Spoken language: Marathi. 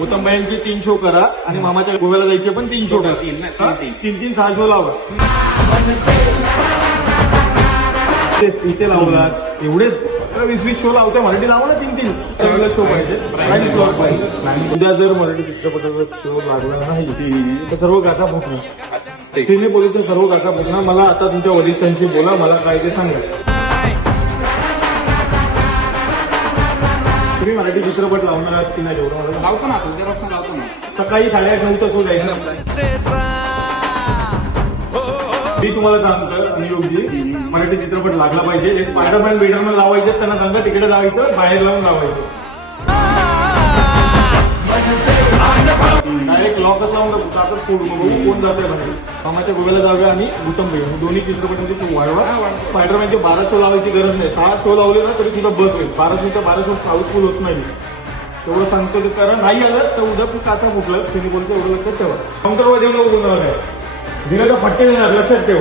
गौतमबाईंचे 3 शो करा आणि मामाच्या गोव्याला जायचे पण 3 शो करा. 3 6 शो लावा. इथे लावलात एवढे 20 शो लावता. मराठी लावा ना 3 सगळं शो पाहिजे. उद्या जर मराठी चित्रपटाचा शो लागला नाही तर सर्व गाथा फुटणार. सिने पोलीसच्या सर्व गाथा फुटणार. मला आता तुमच्या वरिष्ठांशी बोला, मला काय ते सांगा. तुम्ही मराठी चित्रपट लावणार आहात की नाही? जेवढं लावतो ना, तुमच्यापासून लावतो ना. सकाळी 8:30 शो जायचं. मी तुम्हाला सांगतो नियोगजी, मराठी चित्रपट लागला पाहिजे. एक स्पायडरमॅन बेडरमॅन लावायचे, त्यांना सांगा तिकडे लावायचं, बाहेर लावून लावायचं. डायरेक्ट लॉकच लावून जातच कोण जातंय बाहेर. कामाच्या गोव्याला जाऊया आणि गौतमबाई दोन्ही चित्रपटांचे वाढवा. स्पायडरमॅनचे 12 शो लावायची गरज नाही. 6 शो लावले ना तरी सुद्धा बस होईल. 12 शोच्या 12 शो हाऊसफुल होत नाही. तेवढं सांगतो कारण नाही आलं तर उद्या काचा फुटलं. सिने बोलतो एवढं लक्षात ठेवा. काउंटरवर जेवण बोलणार आहे. दिलं तर फटके देणार, लक्षात ठेव.